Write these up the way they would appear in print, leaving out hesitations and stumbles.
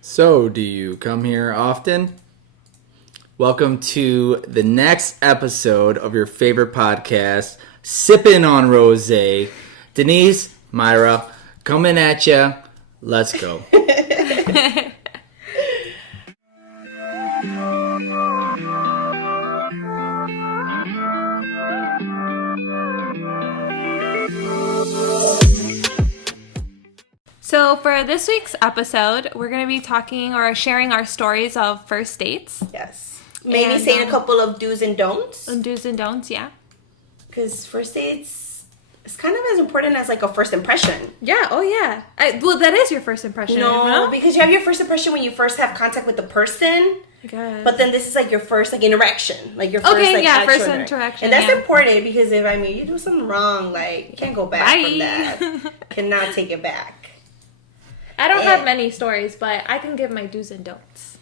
So, do you come here often? Welcome to the next episode of your favorite podcast, Sippin on Rosé. Denise, Mayra, coming at ya. Let's go. So for this week's episode, we're going to be talking or sharing our stories of first dates. Yes. Maybe saying a couple of do's and don'ts. Do's and don'ts, yeah. Because first dates is kind of as important as like a first impression. Yeah, oh yeah. Well, that is your first impression. No, because you have your first impression when you first have contact with the person. I guess. But then this is like your first like interaction. Like your first first interaction. And that's important because if you do something wrong, like you can't go back from that. Cannot take it back. I don't have many stories, but I can give my do's and don'ts.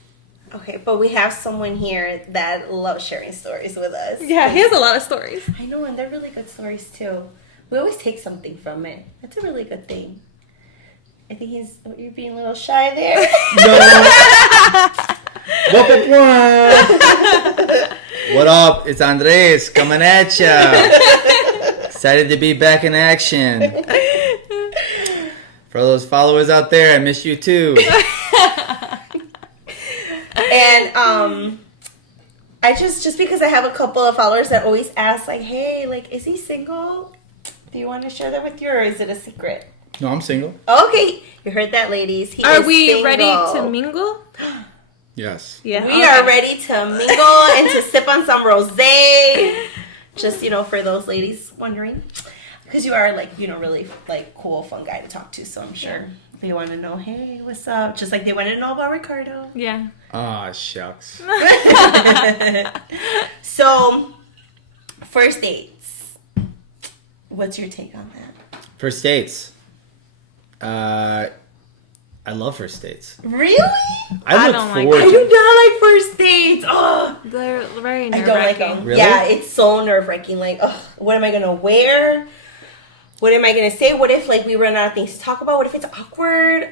Okay, but we have someone here that loves sharing stories with us. Yeah, he has a lot of stories. I know, and they're really good stories too. We always take something from it. That's a really good thing. I think you're being a little shy there. No. What up? It's Andres coming at ya. Excited to be back in action. For those followers out there, I miss you too. And I just because I have a couple of followers that always ask like, hey, like, is he single? Do you want to share that with you, or is it a secret? No, I'm single. Okay, you heard that, ladies. Are we ready to mingle? Yes. Yeah. We are ready to mingle and to sip on some rosé. Just, for those ladies wondering. Because you are, really, cool, fun guy to talk to. So I'm sure they want to know, hey, what's up? Just like they want to know about Ricardo. Yeah. Ah, shucks. So, first dates. What's your take on that? First dates. I love first dates. Really? I don't like forward I to do not like first dates. Oh, They're very I don't like nerve-wracking. them. Really? Yeah, it's so nerve-wracking. Like, what am I going to wear? What am I going to say? What if, we run out of things to talk about? What if it's awkward?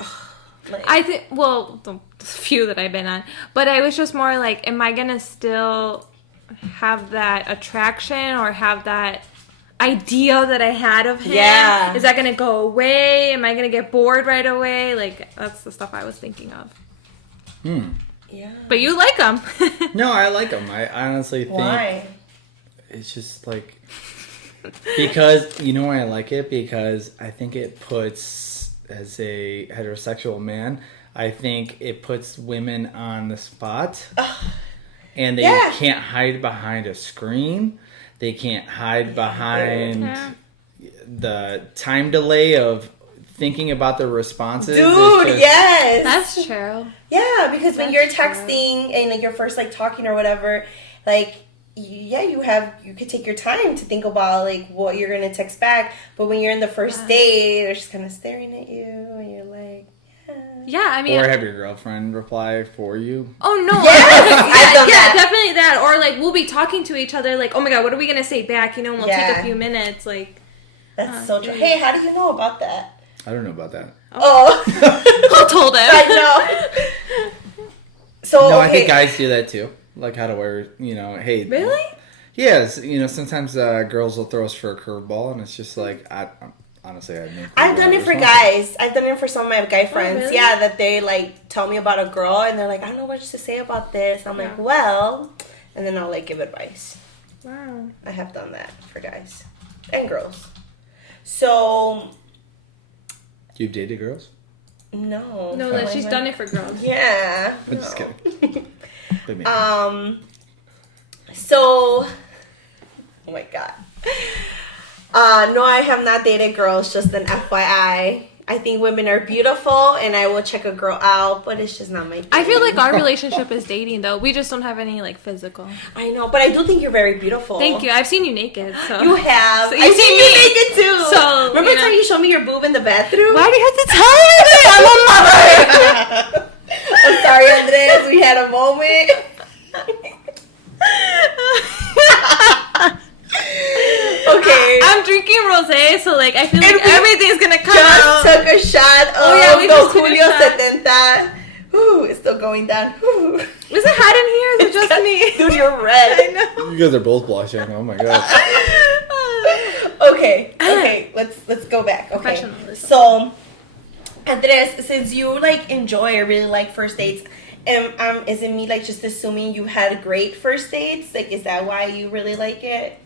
I think, the few that I've been on, but I was just more like, am I going to still have that attraction or have that idea that I had of him? Yeah. Is that going to go away? Am I going to get bored right away? That's the stuff I was thinking of. Yeah. But you like them. No, I like them. I honestly think Why? it's just because, you know why I like it? Because I think it puts, as a heterosexual man, I think it puts women on the spot. And they can't hide behind a screen. They can't hide behind the time delay of thinking about the responses. Dude, yes. That's true. Yeah, because when you're That's true. texting and you're first talking or whatever, you could take your time to think about what you're gonna text back. But when you're in the first date, they're just kind of staring at you, and you're like, Yeah, I mean, or have your girlfriend reply for you. oh no, Yes, definitely that. Or we'll be talking to each other, oh my god, what are we gonna say back? And we'll take a few minutes, That's so true. Hey, how do you know about that? I don't know about that. Oh, Who told him? I know. So No, okay. I think guys do that too. How to wear, hey. Really? Yes, sometimes girls will throw us for a curveball, and it's just honestly, I've done it for guys. I've done it for some of my guy friends. Really? Yeah, that they tell me about a girl, and they're like, I don't know what to say about this. I'm like, well, and then I'll give advice. Wow. I have done that for guys and girls. So, You've dated girls? no. No, that she's done it for girls. Yeah. I'm just kidding. But maybe. So, oh my god. No, I have not dated girls, just an FYI. I think women are beautiful, and I will check a girl out, but it's just not my thing. I feel like our relationship is dating, though. We just don't have any, physical. I know, but I do think you're very beautiful. Thank you. I've seen you naked, so. You have. So I've seen you naked, too. So, remember the time you showed me your boob in the bathroom? Why do you have to tell me that? I'm a mother. I'm sorry, Andres. We had a moment. Okay. I'm drinking rosé, so I feel everything's gonna come just out. took a shot of we just took a Julio shot. 70. Ooh. is still going down. Whew. Is it hot in here? Or is it just me? Dude, you're red. I know. You guys are both blushing. Oh my god. Okay, let's go back. Okay, Professionalism. so Andres, since you like enjoy or really like first dates, is it me like just assuming you had great first dates? Like, is that why you really like it?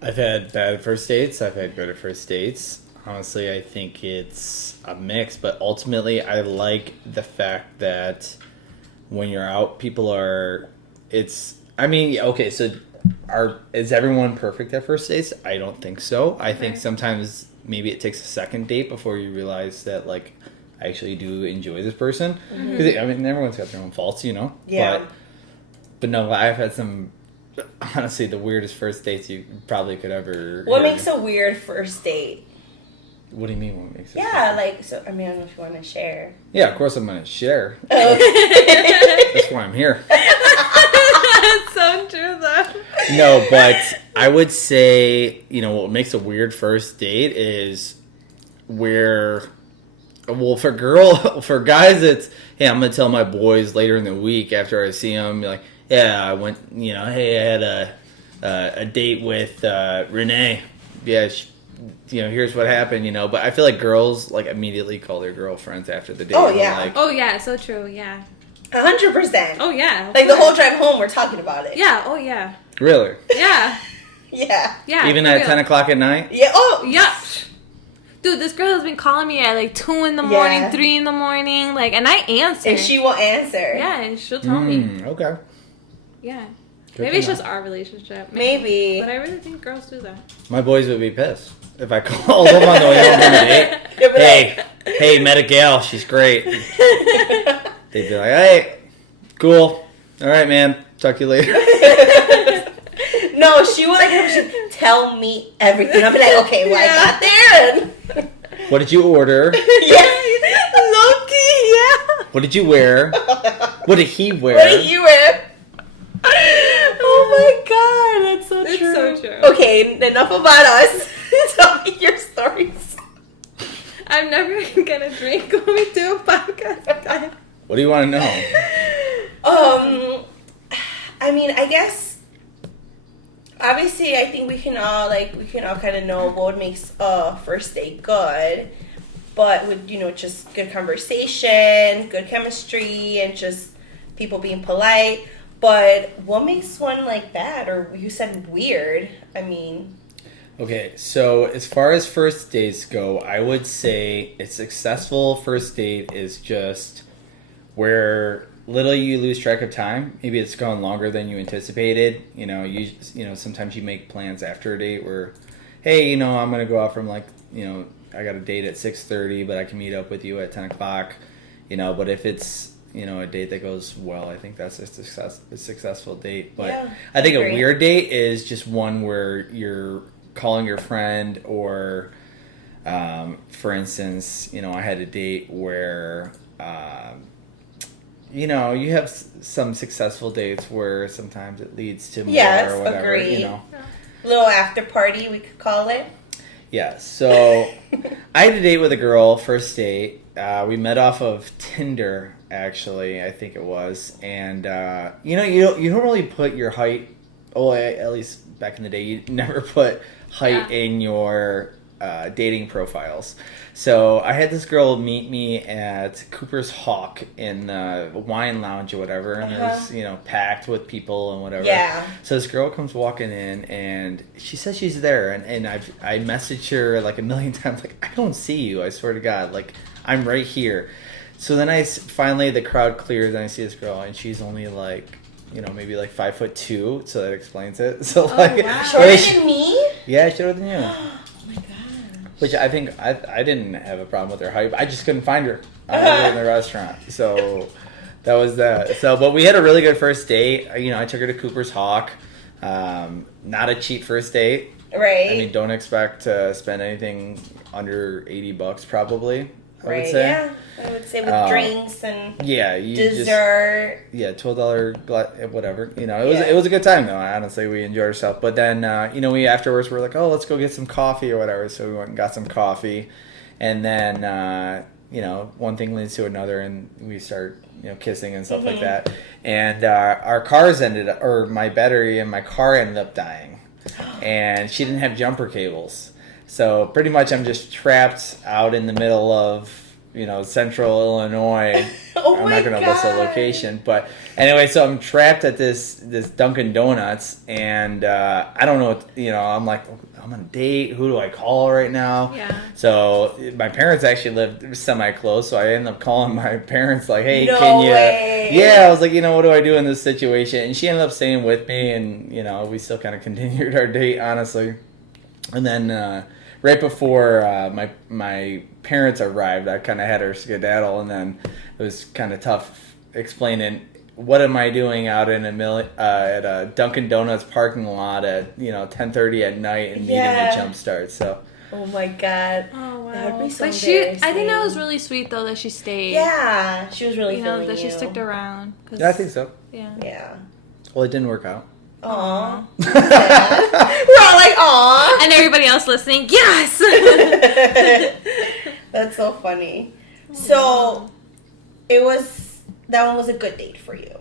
I've had bad first dates. I've had good first dates. Honestly, I think it's a mix, but ultimately, I like the fact that when you're out, people are. Is everyone perfect at first dates? I don't think so. I think sometimes maybe it takes a second date before you realize that, like, I actually do enjoy this person. Because everyone's got their own faults, you know. Yeah. But no, I've had some. Honestly, the weirdest first dates you probably could ever. What makes a weird first date? What do you mean? What makes it? Yeah, like, so, I don't know if you want to share. Yeah, of course I'm going to share. Oh. That's why I'm here. That's so true, though. No, but I would say, what makes a weird first date is where, well, for guys, it's, hey, I'm going to tell my boys later in the week after I see them, like, yeah, I went, hey, I had a date with Renee. Yeah, here's what happened, But I feel like girls, like, immediately call their girlfriends after the date. Oh, yeah. Like, Oh, yeah, so true, yeah. 100%. Oh, yeah. Like, the whole drive home, we're talking about it. Yeah, oh, yeah. really? Yeah. Yeah. Yeah. Even at 10 o'clock at night? Yeah. Oh. Yeah. Dude, this girl has been calling me at like 2 in the morning, 3 in the morning, like, and I answer. And she will answer. Yeah, and she'll tell me. Okay. Yeah. Good Maybe to it's know. just our relationship. Maybe. But I really think girls do that. My boys would be pissed if I called them on the way home from the date. Hey, met a gal. She's great. They'd be like, hey, cool. All right, man. Talk to you later. No, she would tell me everything. I'll be like, okay, well, I got there. And... What did you order? Yeah. Loki, yeah. What did you wear? What did he wear? What did you wear? Oh my god, that's so It's true. so true. Okay, enough about us. Tell me your stories. I'm never gonna drink when we do a podcast. What do you want to know? I guess obviously I think we can all kind of know what makes a first date good, but with just good conversation, good chemistry, and just people being polite. But what makes one like bad, or you said weird? Okay, so as far as first dates go, I would say a successful first date is just where literally you lose track of time. Maybe it's gone longer than you anticipated. Sometimes you make plans after a date where, hey, I'm going to go out from I got a date at 6:30, but I can meet up with you at 10 o'clock. But if it's, a date that goes well, I think that's a successful date. But yeah, I think a weird date is just one where you're calling your friend or, for instance, I had a date where, you have some successful dates where sometimes it leads to more or whatever, agreed. Little after party, we could call it. Yeah, so I had a date with a girl, first date. We met off of Tinder, actually, I think it was. And, you don't really put your height, at least back in the day, you never put height in your dating profiles. So I had this girl meet me at Cooper's Hawk in the wine lounge or whatever, and there's, packed with people and whatever. Yeah. So this girl comes walking in, and she says she's there, and I messaged her like a million times, like, I don't see you, I swear to God, like, I'm right here. So then finally the crowd clears, and I see this girl, and she's only like, maybe like 5'2", so that explains it. So wow. Shorter than me? Yeah, shorter than you. Which I think I didn't have a problem with her height. I just couldn't find her. I was in the restaurant. So that was that. So, but we had a really good first date. I took her to Cooper's Hawk. Not a cheap first date. Right. Don't expect to spend anything under $80 probably. I would say. Yeah. I would say with drinks and dessert. $12 whatever. It was a good time though. Honestly, we enjoyed ourselves. But then we afterwards were like, oh, let's go get some coffee or whatever. So we went and got some coffee, and then one thing leads to another, and we start, kissing and stuff like that. And our cars my battery in my car ended up dying, and she didn't have jumper cables. So pretty much I'm just trapped out in the middle of, central Illinois. I'm not going to list the location. But anyway, so I'm trapped at this Dunkin' Donuts, and I don't know what, I'm like, I'm on a date. Who do I call right now? Yeah. So my parents actually lived semi-close, so I ended up calling my parents like, hey, No can you... way. Yeah, I was like, what do I do in this situation? And she ended up staying with me, and, we still kind of continued our date, honestly. And then... right before my parents arrived, I kind of had her skedaddle, and then it was kind of tough explaining what am I doing out in at a Dunkin' Donuts parking lot at 10:30 at night and needing a jump start. So. Oh my God. Oh wow. That would be so but I think that was really sweet though that she stayed. Yeah, she was really feeling that she stuck around. Yeah, I think so. Yeah. Yeah. Well, it didn't work out. Aww. We're all like, aww. And everybody else listening, yes! That's so funny. So, that one was a good date for you.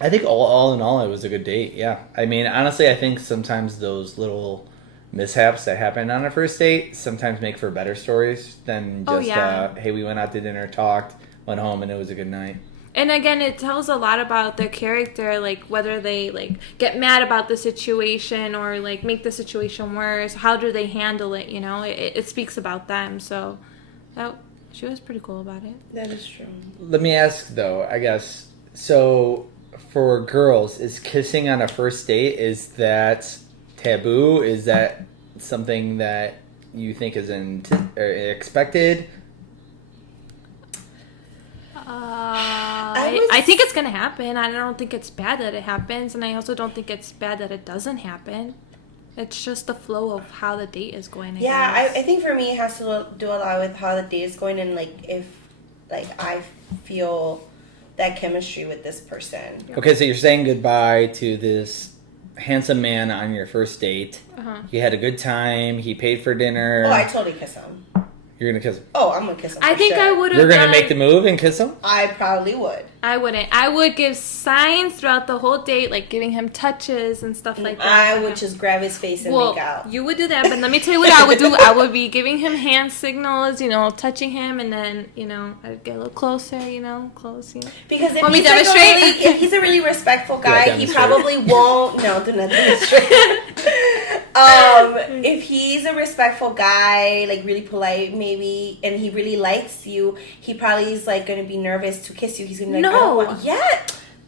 I think all in all, it was a good date, yeah. I mean, honestly, I think sometimes those little mishaps that happen on a first date sometimes make for better stories than just, hey, we went out to dinner, talked, went home, and it was a good night. And again, it tells a lot about their character, like whether they like get mad about the situation or like make the situation worse. How do they handle it? It speaks about them. So, she was pretty cool about it. That is true. Let me ask though. I guess so. For girls, is kissing on a first date, is that taboo? Is that something that you think is expected? I think it's going to happen. I don't think it's bad that it happens, and I also don't think it's bad that it doesn't happen. It's just the flow of how the date is going. I think for me it has to do a lot with how the date is going, and like if I feel that chemistry with this person. Okay, so you're saying goodbye to this handsome man on your first date. You had a good time. He paid for dinner. Oh, I totally kiss him. You're going to kiss him? Oh, I'm going to kiss him. I think sure. I would have. You're going to make the move and kiss him? I probably would. I wouldn't. I would give signs throughout the whole date, like giving him touches and stuff like that. I would just grab his face and make out. You would do that, but let me tell you what I would do. I would be giving him hand signals, touching him, and then, I'd get a little closer, close, Because if Want he's, me demonstrate? if he's a really respectful guy, he probably won't. No, do not demonstrate. If he's a respectful guy, like really polite maybe, and he really likes you, he probably is like going to be nervous to kiss you. He's going to be like, no.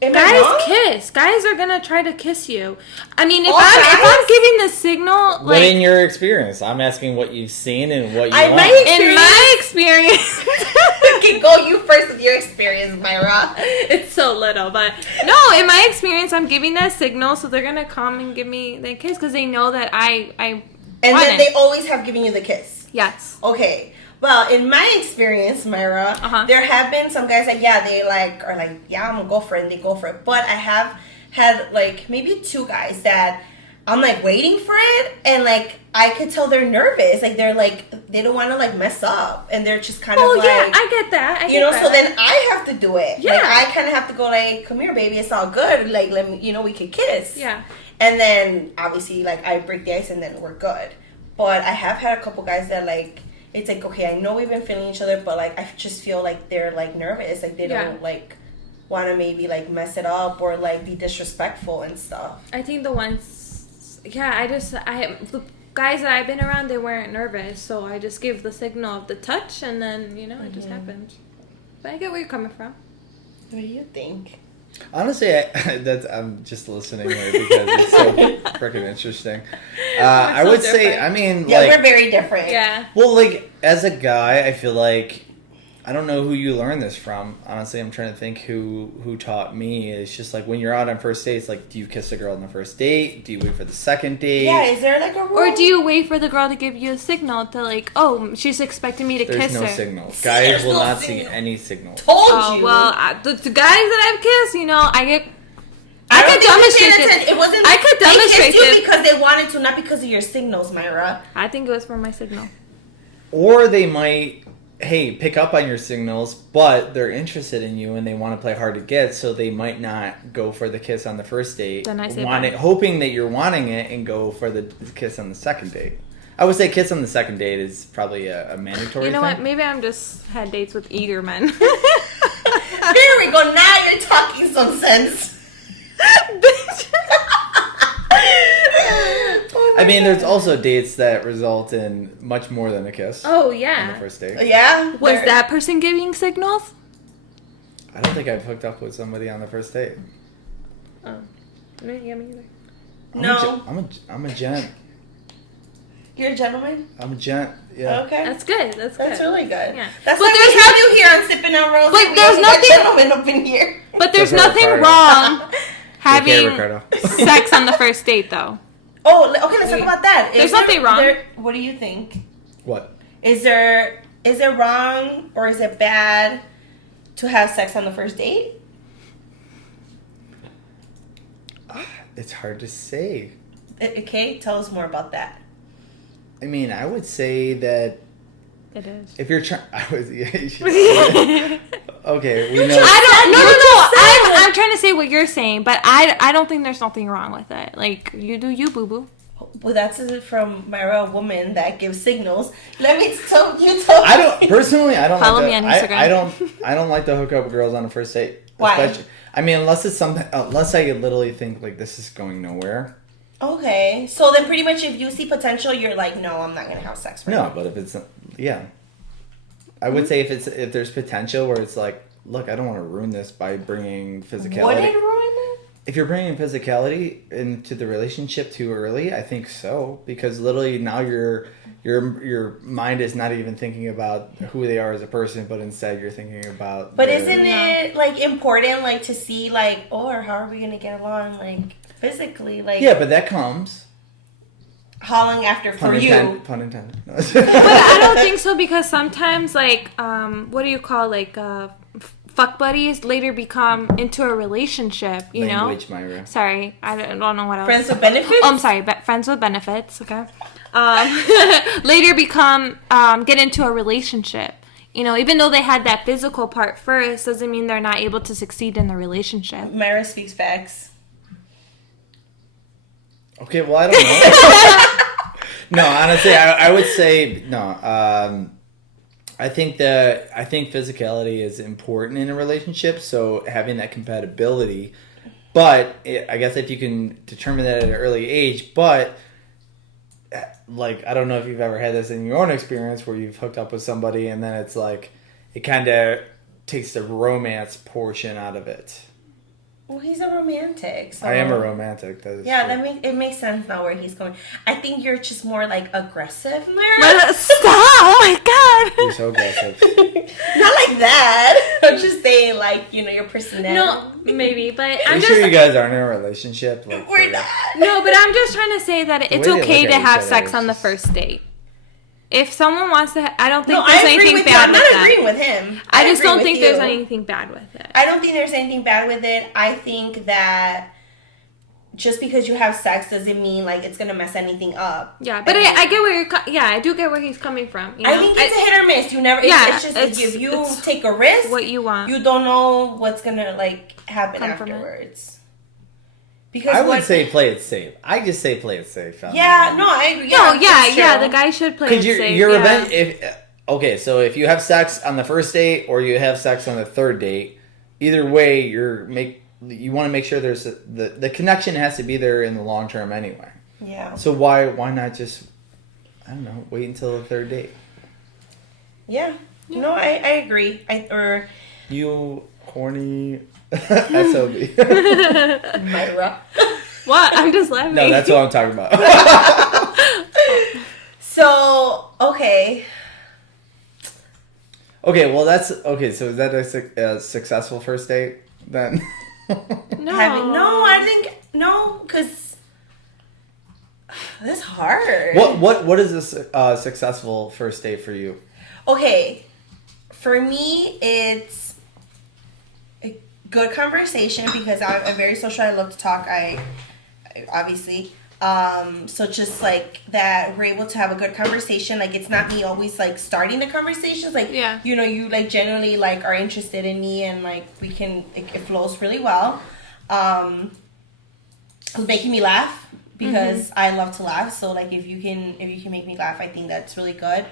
Guys kiss. Guys are going to try to kiss you. I mean, if I'm giving the signal, what in your experience? I'm asking what you've seen and what you want. In my experience. Okay, go you first with your experience, Mayra. It's so little, but no, in my experience, I'm giving that signal, so they're going to come and give me the kiss because they know that I And then they always have given you the kiss. Yes. Okay. Well, in my experience, Mayra, there have been some guys that, they are like, yeah, I'm going to go for it, and they go for it. But I have had, like, maybe 2 guys that I'm, like, waiting for it, and, like, I could tell they're nervous. Like, they're, like, they don't want to, like, mess up. And they're just kind of, like... yeah, I get that. so then I have to do it. Yeah. Like, I kind of have to go, like, come here, baby, it's all good. Like, let me, we could kiss. Yeah. And then, obviously, like, I break the ice, and then we're good. But I have had a couple guys that, like... It's like, okay, I know we've been feeling each other, but, like, I just feel like they're, like, nervous. Like, they don't, like, want to maybe, like, mess it up or, like, be disrespectful and stuff. I think the ones... Yeah, the guys that I've been around, they weren't nervous. So I just give the signal of the touch, and then, it just happened. But I get where you're coming from. What do you think? Honestly, I'm just listening here because it's so freaking interesting. I would say, I mean, we're very different. Yeah. Well, like, as a guy, I feel like, I don't know who you learned this from. Honestly, I'm trying to think who taught me. It's just like when you're out on first dates, like, do you kiss a girl on the first date? Do you wait for the second date? Yeah, is there like a rule? Or do you wait for the girl to give you a signal to like, oh, she's expecting me to kiss her? There's no signal. Guys will not see any signal. Told you. Well, the guys that I've kissed, I could demonstrate it. It wasn't. I could demonstrate they kissed it you because they wanted to, not because of your signals, Mayra. I think it was for my signal. Or they might hey, pick up on your signals, but they're interested in you and they want to play hard to get, so they might not go for the kiss on the first date. Then I say hoping that you're wanting it and go for the kiss on the second date. I would say kiss on the second date is probably a mandatory You know thing. what? Maybe I'm just had dates with eager men. Here we go. Now you're talking some sense. I mean, there's also dates that result in much more than a kiss. Oh, On yeah. the first date. Yeah. Was that person giving signals? I don't think I've hooked up with somebody on the first date. Oh. Me either. I'm a gent. You're a gentleman? I'm a gent. Yeah. Okay. That's good. That's really good. Yeah. That's But why there's we have you here on Sippin and Rosé. But We there's only got nothing- gentlemen up in here. But there's That's nothing Ricardo. wrong Okay, having Ricardo. sex on the first date, though. Oh, okay. Let's talk about that. There's nothing wrong. What do you think? What? Is it wrong or is it bad to have sex on the first date? It's hard to say. Okay, tell us more about that. I mean, I would say that It is. if you're trying, you should say okay, we know. I'm trying to say what you're saying, but I don't think there's nothing wrong with it. Like, you do you, boo-boo. Well, that's from Mayra, a woman that gives signals. Let me tell you. I don't Follow like me on to, Instagram. I don't like to hook up with girls on a first date. Why? I mean, unless I literally think like this is going nowhere. Okay, so then pretty much if you see potential, you're like, no, I'm not gonna have sex. No, but if it's I would say if there's potential where it's like, look, I don't want to ruin this by bringing physicality. Would it ruin it? If you're bringing physicality into the relationship too early, I think so, because literally now your mind is not even thinking about who they are as a person, but instead you're thinking about. But isn't it like important, like to see, like, or how are we gonna get along, like physically, like? Yeah, but that comes. How long after for you? Pun intended. No. But I don't think so, because sometimes, like, what do you call, like, fuck buddies later become into a relationship, you Language, know? Mayra. Sorry, I don't know what else. Friends with benefits? Oh, I'm sorry, friends with benefits, okay? Later get into a relationship. You know, even though they had that physical part first, doesn't mean they're not able to succeed in the relationship. Mayra speaks facts. Okay, well, I don't know. No, honestly, I would say no. I think physicality is important in a relationship, so having that compatibility. But I guess if you can determine that at an early age, but like, I don't know if you've ever had this in your own experience where you've hooked up with somebody and then it's like, it kind of takes the romance portion out of it. Well, he's a romantic. So. I am a romantic. That is true. It makes sense now where he's going. I think you're just more like aggressive, Mayra. But stop! Oh my god! You're so aggressive. Not like that. I'm just saying, like, you know, your personality. No, maybe, but I'm sure you guys aren't in a relationship. Like, We're not. No, but I'm just trying to say that it's way they okay look to at each have other sex is on the just- first date. If someone wants to, I don't think No, there's I agree anything with you. bad I'm with not that. agreeing with him. I just agree don't with think there's you. anything bad with it. I don't think there's anything bad with it. I think that just because you have sex doesn't mean like it's gonna mess anything up. Yeah, but I get where I do get where he's coming from. You know? I think it's a hit or miss. You never. Yeah, it's just if you take a risk, what you want. you don't know what's gonna like happen Come from it. afterwards. Because I would say play it safe. I just say play it safe. Yeah, no, I agree. No, that's yeah, true. the guy should play it Because safe. your yeah. event, so if you have sex on the first date or you have sex on the third date, either way, you want to make sure there's the connection has to be there in the long term anyway. Yeah. So why not just, I don't know, wait until the third date? Yeah. No, I agree. You horny SOB. Myra. What? I'm just laughing. No, that's what I'm talking about. So, okay. Okay, well so is that a successful first date then? No. I think no, because that's hard. What is a successful first date for you? Okay, for me, it's a good conversation because I'm very social. I love to talk. I obviously, So just like that, we're able to have a good conversation. Like it's not me always like starting the conversations. Like you know, you like generally like are interested in me, and like we can it flows really well. Making me laugh because I love to laugh. So like if you can make me laugh, I think that's really good.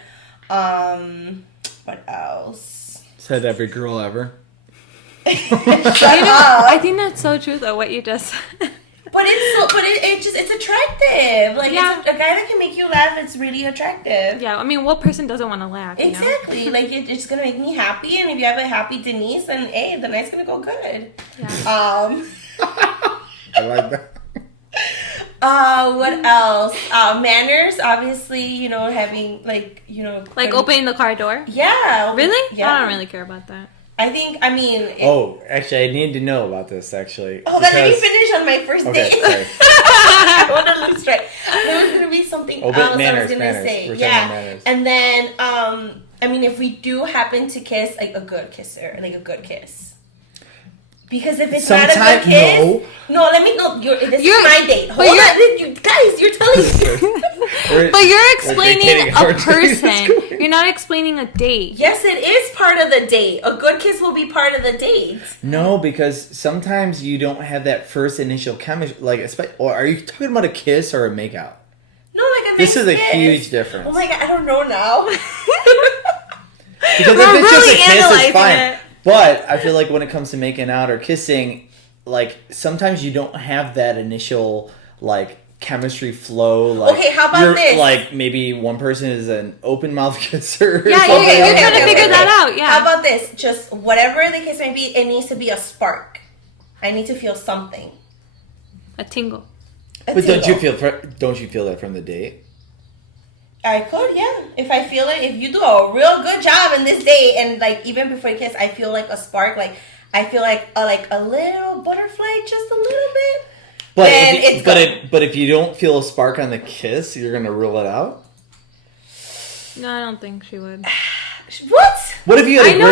What else? Said every girl ever. I think that's so true though, what you just said. But it's attractive. Like it's a guy that can make you laugh. It's really attractive. Yeah, I mean, what person doesn't want to laugh? Exactly. Like it's gonna make me happy, and if you have a happy Denise, then hey, the night's gonna go good. Yeah. I like that. What else? Manners, obviously. You know, having like opening the car door. Yeah. Really? Yeah. I don't really care about that. Actually, I need to know about this, actually. Then let me finish on my first date. Sorry. I want to lose track. There was going to be something else I was going to say. Manners. And then, if we do happen to kiss, like a good kisser, like a good kiss. Because if it's not a good kiss... This is my date. Hold on. You guys, you're telling me. But you're explaining a person. You're not explaining a date. Yes, it is part of the date. A good kiss will be part of the date. No, because sometimes you don't have that first initial chemistry. Or are you talking about a kiss or a makeout? No, like a nice This is a kiss. huge difference. Oh my God, I don't know now. Because if it's just a kiss, it's fine. But I feel like when it comes to making out or kissing, like sometimes you don't have that initial like chemistry flow. Like, okay, how about this? Like maybe one person is an open mouth kisser. Yeah, you're trying to figure that out. Yeah. How about this? Just whatever the case may be, it needs to be a spark. I need to feel something. A tingle. But don't you feel that from the date? I could, yeah. If I feel it, if you do a real good job in this date, and like even before you kiss, I feel like a spark. Like I feel like a little butterfly, just a little bit. But if you don't feel a spark on the kiss, you're gonna rule it out. No, I don't think she would. What? What if you had you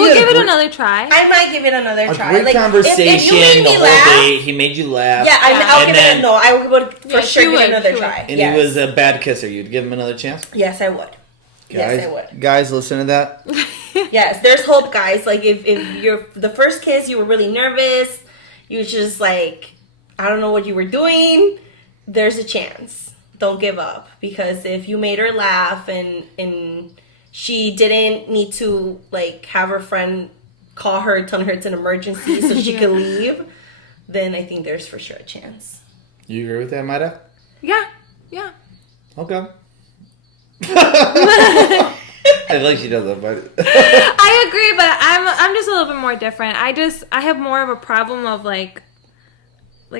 would give it another try? I might give it another try. Great conversation, the whole date. He made you laugh. Yeah, I would for sure give it another try. And he was a bad kisser. You'd give him another chance? Yes, I would. Yes, I would. Guys, listen to that. Yes, there's hope, guys. Like if you're the first kiss, you were really nervous. You just like I don't know what you were doing. There's a chance. Don't give up, because if you made her laugh and she didn't need to like have her friend call her, telling her it's an emergency so she could leave, then I think there's for sure a chance. You agree with that, Mayra? Yeah. Okay. I feel like she doesn't, but I agree, but I'm just a little bit more different. I have more of a problem of like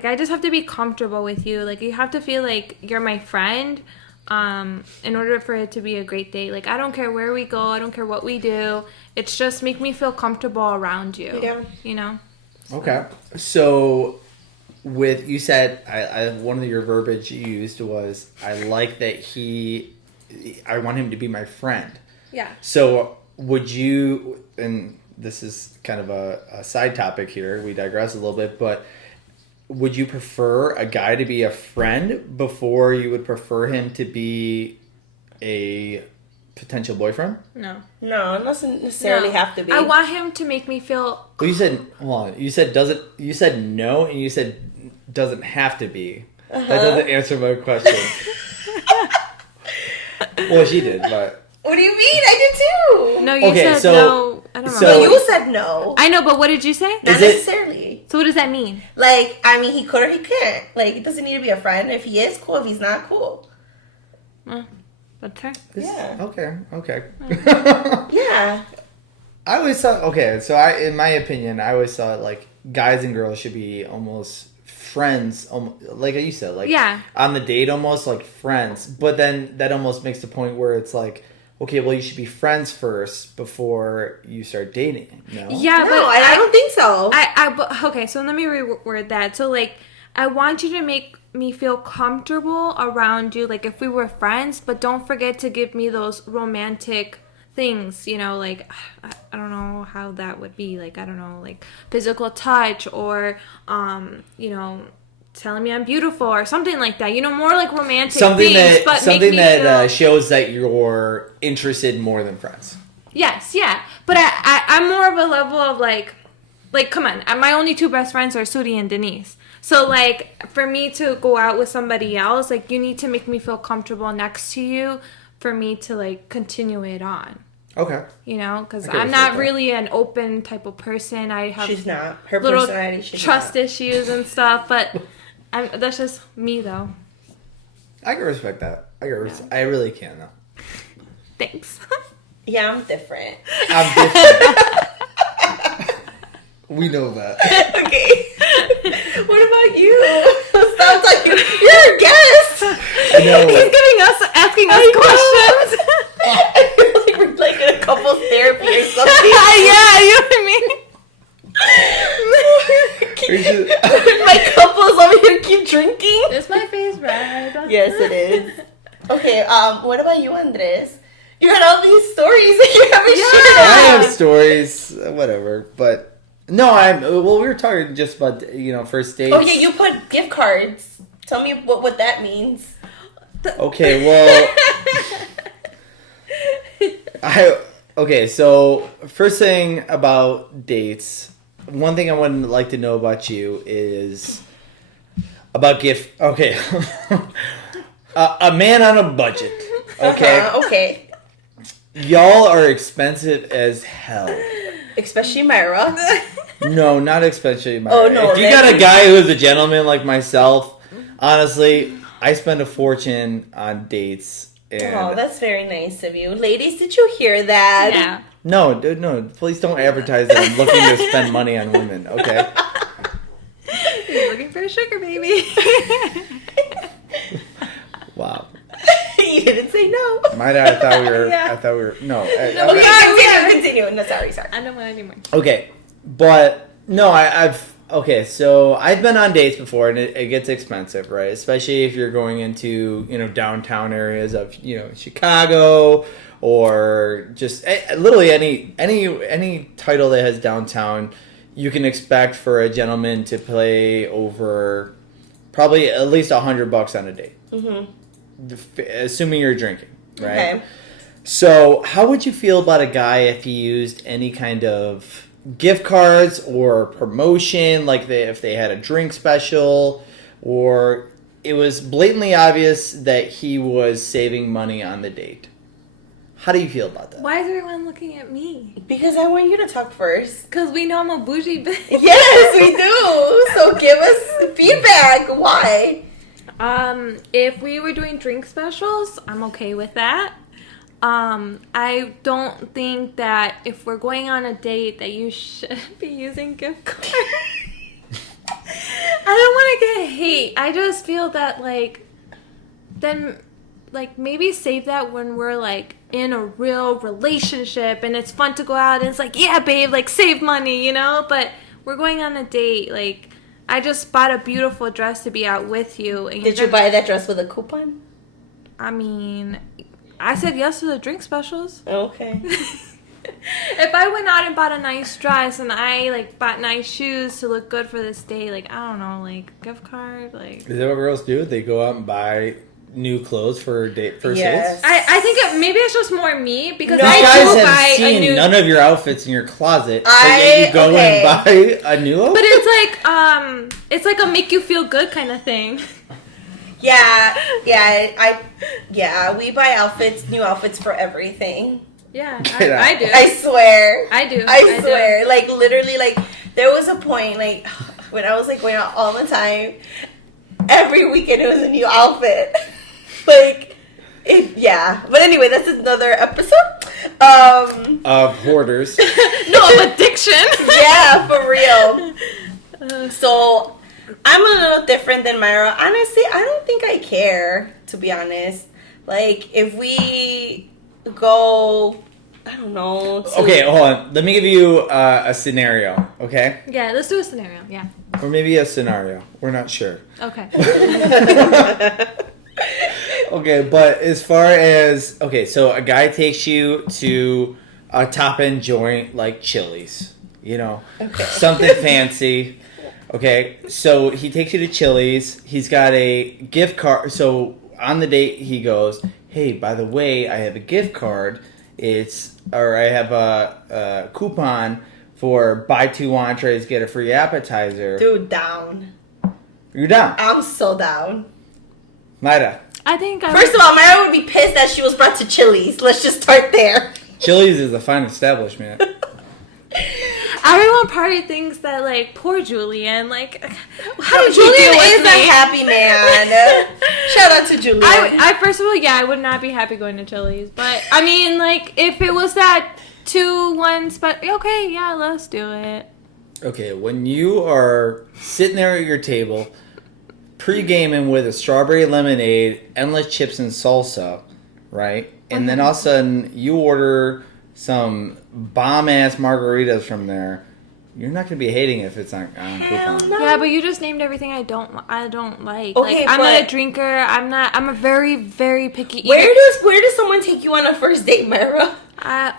I just have to be comfortable with you. Like you have to feel like you're my friend. In order for it to be a great date. Like I don't care where we go, I don't care what we do. It's just make me feel comfortable around you. Yeah. You know? Okay. So with you said I one of your verbiage you used was I like that I want him to be my friend. Yeah. So would you, and this is kind of a side topic here, we digress a little bit, but would you prefer a guy to be a friend before you would prefer him to be a potential boyfriend? No, it doesn't necessarily have to be. I want him to make me feel... Well, you said, hold on, you said no, and you said doesn't have to be. That doesn't answer my question. Well, she did, but... What do you mean? I did too. No, you said no. I don't know. So you said no. I know, but what did you say? Not necessarily. So what does that mean? Like, I mean, he could or he can't. Like, it doesn't need to be a friend. If he is, cool. If he's not, cool. Okay. Yeah. Okay. Yeah. I always thought, in my opinion, I always thought, like, guys and girls should be almost friends, like you said, like, on the date, almost like friends. But then that almost makes the point where it's like, okay, well, you should be friends first before you start dating. No? Yeah, but I don't think so. Okay, so let me reword that. So, like, I want you to make me feel comfortable around you, like, if we were friends, but don't forget to give me those romantic things, you know, like, I don't know how that would be, like, I don't know, like, physical touch or, you know, telling me I'm beautiful or something like that. You know, more like romantic something things. that shows that you're interested more than friends. Yes, yeah. But I'm more of a level of like, come on. My only 2 best friends are Sudi and Denise. So, like, for me to go out with somebody else, like, you need to make me feel comfortable next to you for me to, like, continue it on. Okay. You know, because I'm not really an open type of person. I have she's not. Her little personality, she's trust not. issues and stuff, but that's just me, though. I can respect that. I really can, though. Thanks. Yeah, I'm different. We know that. Okay. What about you? Stop talking. You're a guest. I know. He's asking us questions. I feel like we're like in a couples therapy or something. Yeah, you know what I mean? My couples over here keep drinking. It's my face, right? Yes, it is. Okay, what about you, Andres? You had all these stories that you haven't shared. I have stories, whatever, but no, we were talking just about, first dates. Oh, yeah, you put gift cards. Tell me what that means. Okay, well, so first thing about dates, one thing I would like to know about you is about gift. Okay, a man on a budget. Okay. Okay. Y'all are expensive as hell. Especially Mayra. No, not especially Mayra. Oh, no. If you got a guy who's a gentleman like myself, honestly, I spend a fortune on dates. And that's very nice of you. Ladies, did you hear that? Yeah. No, please don't advertise that I'm looking to spend money on women, okay? You're looking for a sugar baby. Wow. You didn't say no. Mayra, I thought we were. No. Continue. No, sorry. I don't want any more. Okay, but no, so I've been on dates before, and it gets expensive, right? Especially if you're going into downtown areas of Chicago, or just literally any title that has downtown. You can expect for a gentleman to pay over probably at least $100 on a date. Mm-hmm. Assuming you're drinking, right? Okay. So how would you feel about a guy if he used any kind of gift cards or promotion, like if they had a drink special, or it was blatantly obvious that he was saving money on the date? How do you feel about that? Why is everyone looking at me? Because I want you to talk first. Because we know I'm a bougie bitch. Yes, we do. So give us feedback. Why? If we were doing drink specials, I'm okay with that. I don't think that if we're going on a date that you should be using gift cards. I don't want to get hate. I just feel that then maybe save that when we're in a real relationship and it's fun to go out and it's yeah, babe, save money, but we're going on a date, I just bought a beautiful dress to be out with you. And did you buy that dress with a coupon? I mean, I said yes to the drink specials. Okay. If I went out and bought a nice dress and I bought nice shoes to look good for this day, I don't know, gift card, Is that what girls do? They go out and buy new clothes for first dates? I think maybe it's just more me because I do buy a new. None of your outfits in your closet, so yet you go and buy a new outfit. But it's like a make you feel good kind of thing. Yeah, we buy new outfits for everything. Yeah, I do. I swear. I do. I swear. Literally, there was a point, when I was, going out all the time, every weekend it was a new outfit. But anyway, that's another episode. Of hoarders. No, of addiction. Yeah, for real. So, I'm a little different than Mayra. Honestly, I don't think I care, to be honest. If we go, I don't know. Okay, hold on. Let me give you a scenario, okay? Yeah, let's do a scenario, yeah. Or maybe a scenario. We're not sure. Okay. Okay, but as far as... Okay, so a guy takes you to a top-end joint like Chili's. Okay. Something fancy. Okay, so he takes you to Chili's. He's got a gift card. So on the date, he goes, "Hey, by the way, I have a gift card. I have a coupon for buy 2 entrees, get a free appetizer." Dude, down. You're down. I'm so down. Mayra. I think First of all, Mayra would be pissed that she was brought to Chili's. Let's just start there. Chili's is a fine establishment. Everyone probably thinks that, like, poor Julian. Like, how did Julian deal with is me? a happy man. Shout out to Julian. I first of all, yeah, I would not be happy going to Chili's. But, I mean, like, if it was that 2-1 spot, okay, yeah, let's do it. Okay, when you are sitting there at your table, pre-gaming with a strawberry lemonade, endless chips and salsa, right? And then all of a sudden, you order some bomb-ass margaritas from there. You're not going to be hating it if it's on coupon. no. Yeah, but you just named everything I don't like. Okay, like, I'm not a drinker. I'm a very, very picky eater. Where does someone take you on a first date, Mayra?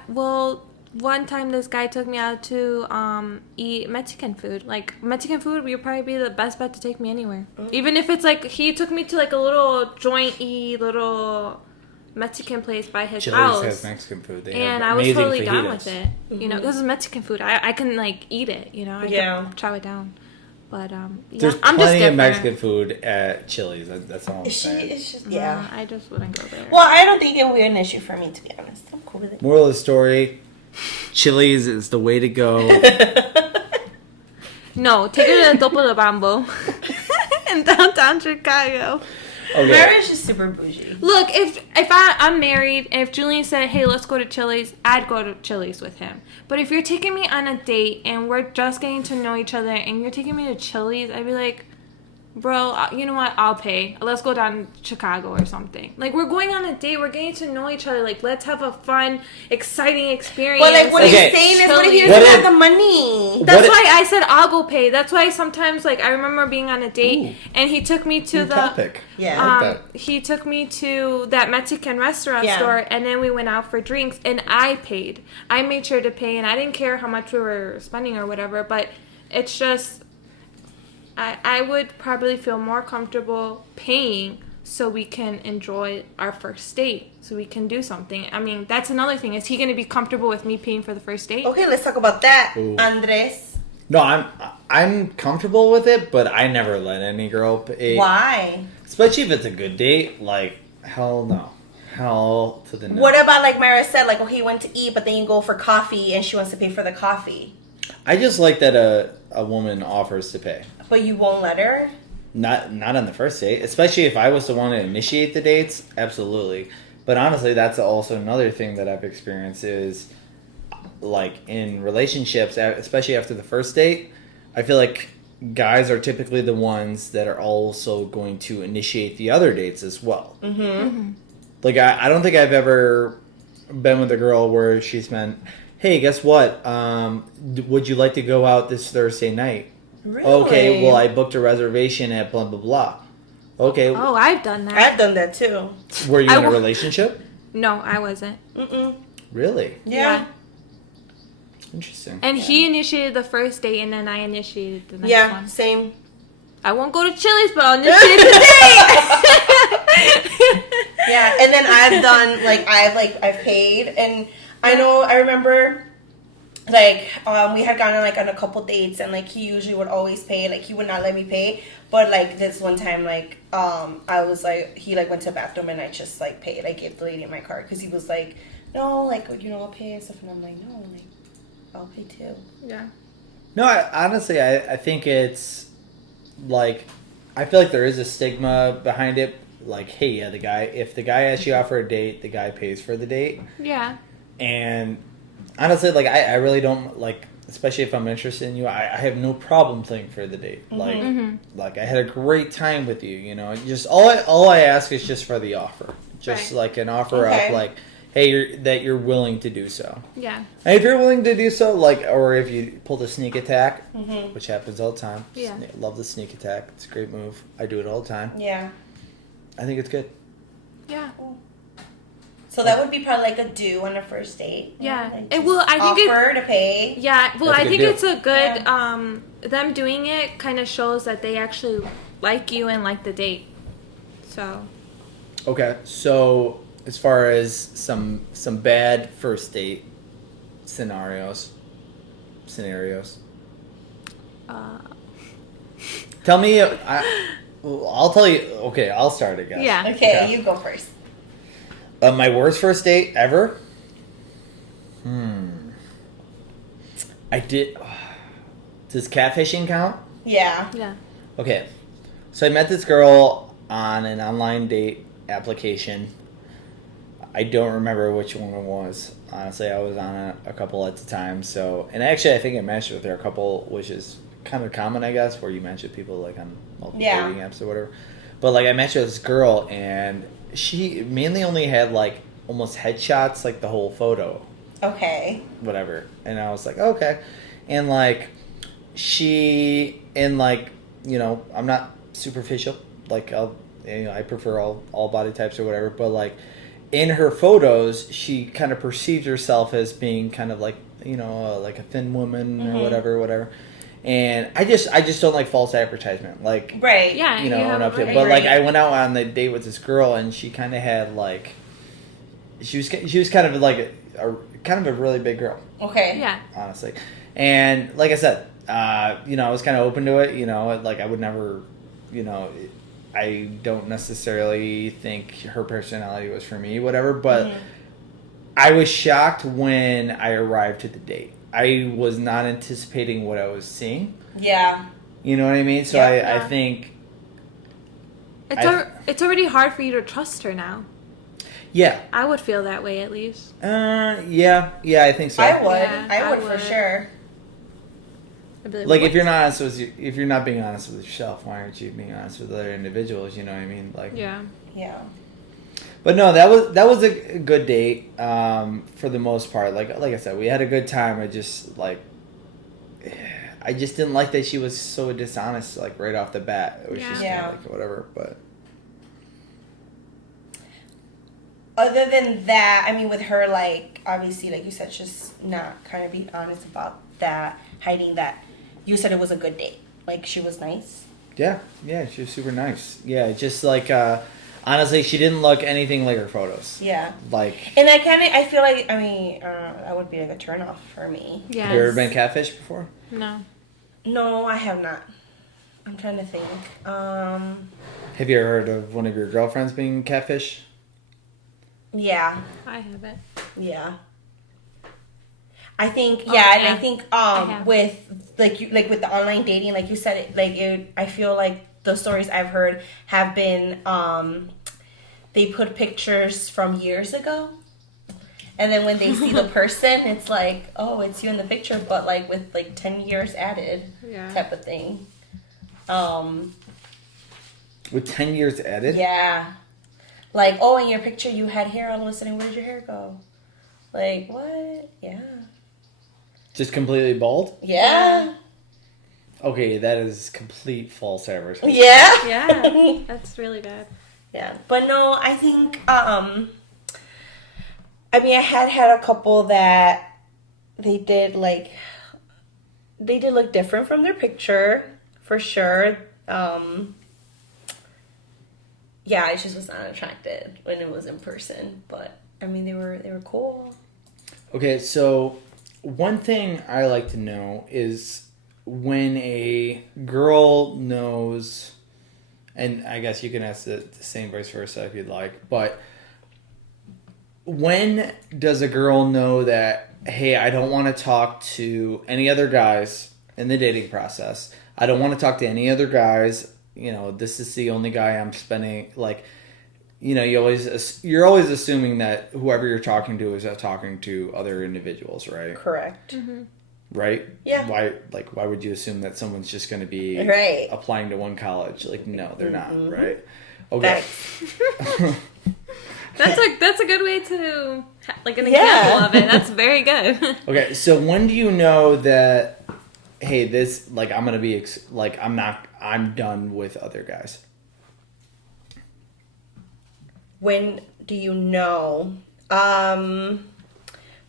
Well, one time this guy took me out to eat Mexican food. Like, Mexican food would probably be the best bet to take me anywhere. Even if it's like, he took me to like a little joint-y little Mexican place by his house. Chili's has Mexican food. And I was totally down with it. You know, this is Mexican food. I can like eat it, you know. I can chow it down. But there's I'm plenty just of Mexican food at Chili's. That's all I'm saying. It's just, I just wouldn't go there. Well, I don't think it would be an issue for me, to be honest. I'm cool with it. Moral of the story, Chili's is the way to go. No, take her to Topo de Bambo in downtown Chicago. Okay. Mayra's just super bougie. Look, if I'm married, and if Julian said, "Hey, let's go to Chili's," I'd go to Chili's with him. But if you're taking me on a date and we're just getting to know each other, and you're taking me to Chili's, I'd be like, "Bro, you know what? I'll pay. Let's go down to Chicago or something." Like, we're going on a date. We're getting to know each other. Like, let's have a fun, exciting experience. But like, what Okay. he's saying is, what if he What doesn't if- have the money? That's why I said I'll go pay. That's why sometimes, like, I remember being on a date, Ooh. and he took me to Good the topic. Yeah. I like that. he took me to that Mexican restaurant store, and then we went out for drinks, and I paid. I made sure to pay, and I didn't care how much we were spending or whatever, but it's just, I would probably feel more comfortable paying so we can enjoy our first date, so we can do something. I mean, that's another thing. Is he going to be comfortable with me paying for the first date? Okay, let's talk about that, Ooh. Andres. No, I'm comfortable with it, but I never let any girl pay. Why? Especially if it's a good date. Like, hell no. Hell to the no. What about, like Mayra said, like, he went to eat, but then you go for coffee, and she wants to pay for the coffee. I just like that a woman offers to pay. But you won't let her? Not on the first date. Especially if I was the one to initiate the dates, absolutely. But honestly, that's also another thing that I've experienced is, like, in relationships, especially after the first date, I feel like guys are typically the ones that are also going to initiate the other dates as well. Mm-hmm. Like, I don't think I've ever been with a girl where she's been, "Hey, guess what? Would you like to go out this Thursday night?" Really? Okay, well, I booked a reservation at blah, blah, blah. Okay. Oh, I've done that. I've done that, too. Were you in a relationship? No, I wasn't. Mm-mm. Really? Yeah. Interesting. And he initiated the first date, and then I initiated the next Yeah, one. same. I won't go to Chili's, but I'll initiate the date. Yeah, and then I've paid, and I remember, like, we had gone on a couple dates, and like he usually would always pay, like he would not let me pay, but like this one time, like I was like, he like went to the bathroom and I just like paid. I gave the lady my card because he was like, no, like, I'll pay and stuff, and I'm like, no, like I'll pay too. Yeah. No, honestly, I think it's like, I feel like there is a stigma behind it. Like, hey, yeah, if the guy asks you out for a date, the guy pays for the date. Yeah. And honestly, like, I really don't, like, especially if I'm interested in you, I have no problem paying for the date. Mm-hmm. Like I had a great time with you, just all I ask is just for the offer. Just like an offer up, like, hey, that you're willing to do so. Yeah. And if you're willing to do so, like, or if you pull the sneak attack, which happens all the time. Yeah. Love the sneak attack. It's a great move. I do it all the time. Yeah. I think it's good. Yeah. So that would be probably like a do on a first date. Yeah. Like It will. I think offer to pay. Yeah. Well, That's a I good think deal. it's a good them doing it kind of shows that they actually like you and like the date. So. Okay, so as far as some bad first date scenarios. Tell me. I'll tell you. Okay, I'll start, I guess. Yeah. Okay, you go first. My worst first date ever. I did. Does catfishing count? Yeah. Yeah. Okay, so I met this girl on an online date application. I don't remember which one it was. Honestly, I was on a couple at the time. So, and actually, I think I matched with her a couple, which is kind of common, I guess, where you match with people like on multiple dating apps or whatever. But like, I matched with this girl, and she mainly only had like almost headshots, like the whole photo. Okay. Whatever. And I was like, okay. And like, I'm not superficial. Like, I prefer all body types or whatever. But like, in her photos, she kind of perceived herself as being kind of like, like a thin woman or whatever. And I just don't like false advertisement. Like, right. Yeah. But like, I went out on the date with this girl, and she kind of had like, she was kind of like a really big girl. Okay. Yeah. Honestly, and like I said, I was kind of open to it. Like I would never, I don't necessarily think her personality was for me, whatever. But I was shocked when I arrived at the date. I was not anticipating what I was seeing. Yeah. You know what I mean? So I think it's already hard for you to trust her now. Yeah. I would feel that way at least. Yeah, I think so. I would. Yeah, I would for sure. Like if you're not being honest with yourself, why aren't you being honest with other individuals? You know what I mean? Like yeah. But no, that was a good date for the most part. Like I said, we had a good time. I just didn't like that she was so dishonest like right off the bat. It was just kind of like whatever. But other than that, I mean, with her, like obviously, like you said, just not kind of being honest about that, hiding that. You said it was a good date. Like she was nice. Yeah, she was super nice. Yeah, just like. Honestly, she didn't look anything like her photos. Yeah. Like. And I feel like, that would be like a turnoff for me. Yeah. Have you ever been catfished before? No. No, I have not. I'm trying to think. Have you ever heard of one of your girlfriends being catfished? Yeah. I haven't. Yeah. I think, and I think, with, like with the online dating, like you said, I feel like the stories I've heard have been, they put pictures from years ago. And then when they see the person, it's like, oh, it's you in the picture, but like with like 10 years added type of thing. With 10 years added? Yeah. Like, oh, in your picture you had hair, all of a sudden, where did your hair go? Like, what? Yeah. Just completely bald? Yeah. Okay, that is complete false advertising. Yeah. Yeah. That's really bad. Yeah. But no, I think, I had a couple that they did look different from their picture, for sure. Yeah, I just was not attracted when it was in person, but I mean, they were cool. Okay, so one thing I like to know is when a girl knows, and I guess you can ask the same vice versa if you'd like, but when does a girl know that, hey, I don't want to talk to any other guys in the dating process. I don't want to talk to any other guys. This is the only guy I'm spending, like, you're always assuming that whoever you're talking to is talking to other individuals, right? Correct. Mm-hmm. Right? Yeah. Why would you assume that someone's just going to be applying to one college? Like, no, they're not, right? Okay. That's a good way to like an example of it. That's very good. Okay, so when do you know that, hey, this, like, I'm gonna be I'm done with other guys? When do you know?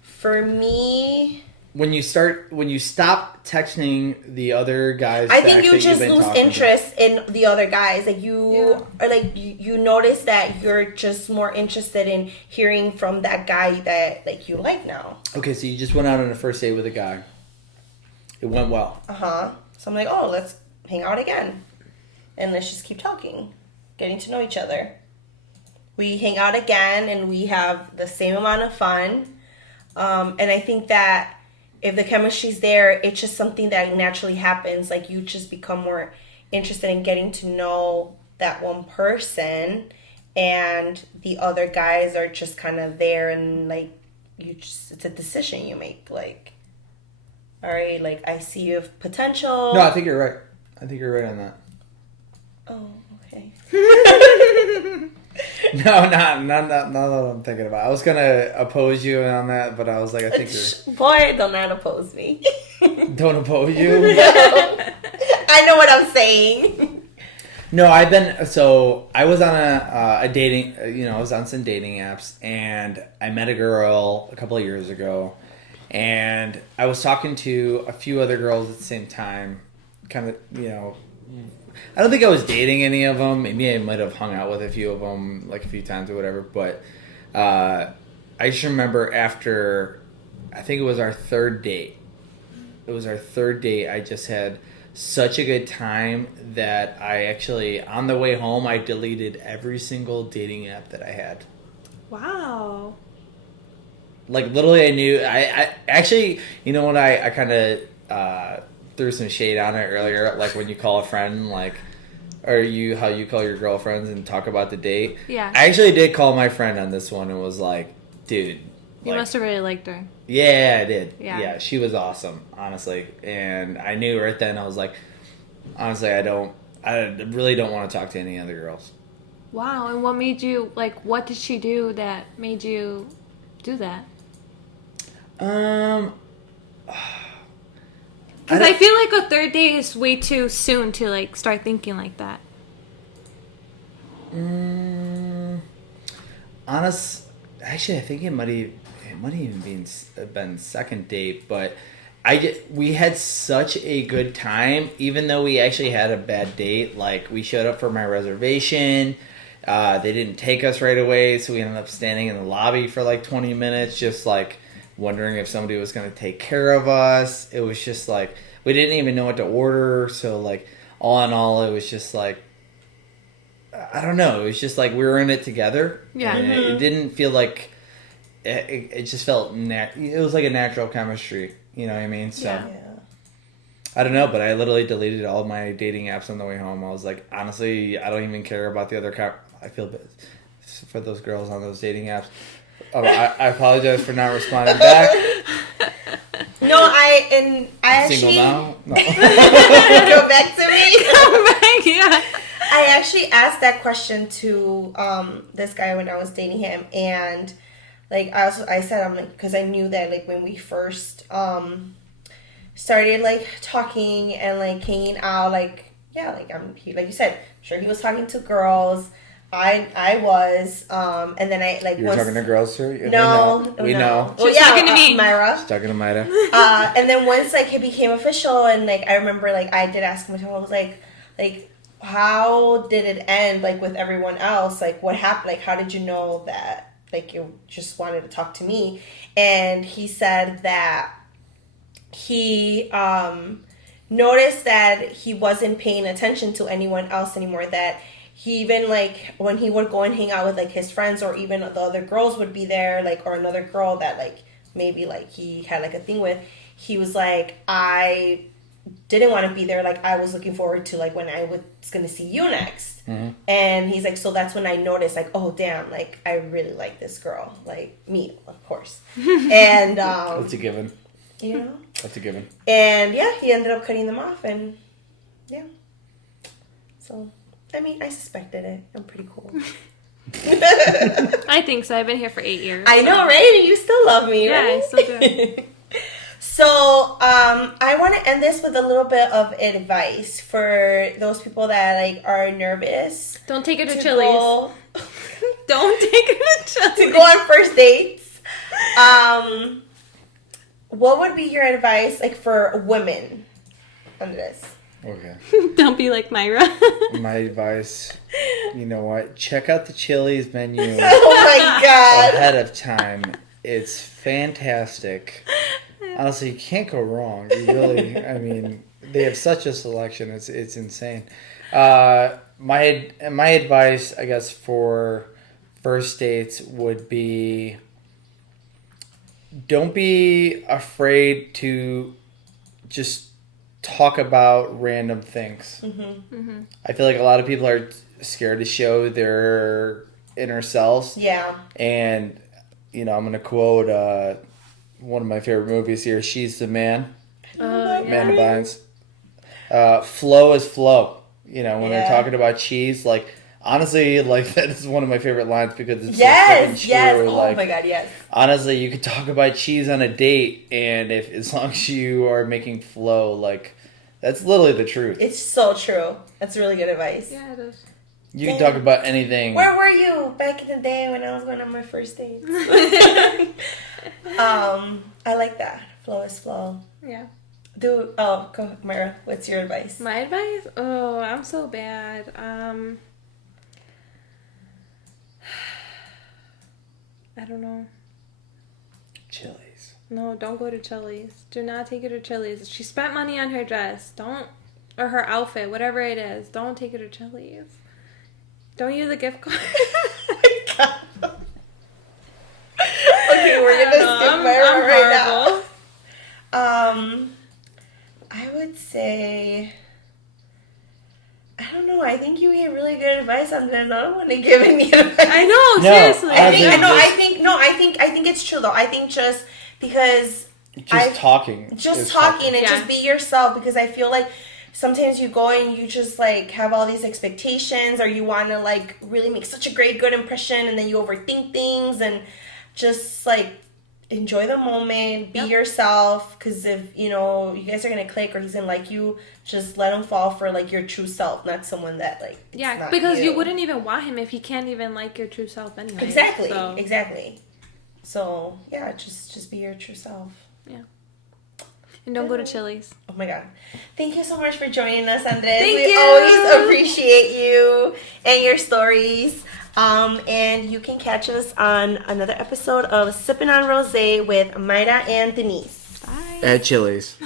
For me, when you stop texting the other guys, I think you just lose interest in the other guys. Like you are like you notice that you're just more interested in hearing from that guy that like you like now. Okay, so you just went out on a first date with a guy. It went well. So I'm like, oh, let's hang out again, and let's just keep talking, getting to know each other. We hang out again, and we have the same amount of fun. And I think that if the chemistry's there, it's just something that naturally happens. Like, you just become more interested in getting to know that one person, and the other guys are just kind of there, and, like, it's a decision you make. Like, all right, like, I see you have potential. No, I think you're right. I think you're right on that. Oh, okay. No, not what I'm thinking about. I was gonna oppose you on that, but I was like, I think you're... Boy, don't not oppose me. Don't oppose you? No. I know what I'm saying. No, I was on a dating, I was on some dating apps, and I met a girl a couple of years ago, and I was talking to a few other girls at the same time, kind of, I don't think I was dating any of them. Maybe I might have hung out with a few of them, like a few times or whatever. But I just remember after, I think it was our third date. I just had such a good time that I actually, on the way home, I deleted every single dating app that I had. Wow. Like, literally, I knew. I actually, you know what? I kind of threw some shade on it earlier, like when you call a friend, like, or how you call your girlfriends and talk about the date. Yeah. I actually did call my friend on this one and was like, dude. You must have really liked her. Yeah, I did. Yeah, she was awesome, honestly. And I knew right then, I was like, honestly, I really don't want to talk to any other girls. Wow, and what made you, like, what did she do that made you do that? Because I feel like a third date is way too soon to, like, start thinking like that. Actually, I think it might even been second date, but we had such a good time, even though we actually had a bad date. Like, we showed up for my reservation. They didn't take us right away, so we ended up standing in the lobby for like 20 minutes, just like wondering if somebody was going to take care of us. It was just like, we didn't even know what to order. So, like, all in all, it was just like, I don't know. It was just like we were in it together. Yeah. And it didn't feel like, it just felt, it was like a natural chemistry. You know what I mean? So, yeah. I don't know, but I literally deleted all my dating apps on the way home. I was like, honestly, I don't even care about the other I feel bad for those girls on those dating apps. I apologize for not responding back. No, I actually... Single now? No. Go back to me? Come back, yeah. I actually asked that question to this guy when I was dating him, and like I said, I'm like, because I knew that like when we first started like talking and like hanging out, like like you said, sure he was talking to girls. I was, and then I like. You were talking to girls too? No, we know. Well, She's talking to me, Mayra. She's talking to Mayra. And then once like it became official, and like I remember like I did ask him, I was like, how did it end? Like with everyone else, like what happened? Like how did you know that like you just wanted to talk to me? And he said that he noticed that he wasn't paying attention to anyone else anymore. That he even like when he would go and hang out with like his friends, or even the other girls would be there, like, or another girl that like maybe like he had like a thing with, he was like, I didn't want to be there. Like I was looking forward to like when I was gonna see you next. Mm-hmm. And he's like, so that's when I noticed like, oh damn, like I really like this girl, like me, of course. And that's a given. You know, that's a given. And yeah, he ended up cutting them off, and yeah. So I mean, I suspected it. I'm pretty cool. I think so. I've been here for 8 years. I know, right? And you still love me, yeah, right? I still do. So, I want to end this with a little bit of advice for those people that like are nervous. Don't take it to Chili's. Don't take it to Chili's. To go on first dates. what would be your advice, like, for women on this? Okay. Don't be like Mayra. My advice, you know what? Check out the Chili's menu Oh my God. ahead of time. It's fantastic. Honestly, you can't go wrong. You really, I mean, they have such a selection. It's insane. My advice, I guess, for first dates would be, don't be afraid to just talk about random things. I feel like a lot of people are scared to show their inner selves. Yeah. And, you know, I'm going to quote one of my favorite movies here, She's the Man. Amanda Bynes. Flow is flow. You know, when they're talking about cheese, like, honestly, like, that is one of my favorite lines because it's yes. true. Oh like, my God, yes. Honestly, you could talk about cheese on a date, and as long as you are making flow, like, that's literally the truth. It's so true. That's really good advice. Yeah, it is. You can talk about anything. Where were you back in the day when I was going on my first date? I like that. Flow is flow. Yeah. Go, Mayra. What's your advice? My advice? Oh, I'm so bad. I don't know. Chili's. No, don't go to Chili's. Do not take her to Chili's. She spent money on her dress. Or her outfit, whatever it is. Don't take her to Chili's. Don't use a gift card. Okay, we're gonna skip Mayra right now. I would say, I don't know. I think you gave really good advice. I'm not want to give any advice. I know, seriously. I think it's true though. I think just because talking and Yeah. just be yourself, because I feel like sometimes you go and you just like have all these expectations, or you want to like really make such a good impression, and then you overthink things, and just like enjoy the moment, be yourself, because if you know you guys are gonna click or he's gonna like you, just let him fall for like your true self, not someone that like because you wouldn't even want him if he can't even like your true self anyway. Exactly. So yeah, just be your true self. Yeah. And don't go to Chili's. Oh my God. Thank you so much for joining us, Andres. Thank we you. always appreciate you and your stories. And you can catch us on another episode of Sippin on Rosé with Mayra and Denise. Bye. At Chili's.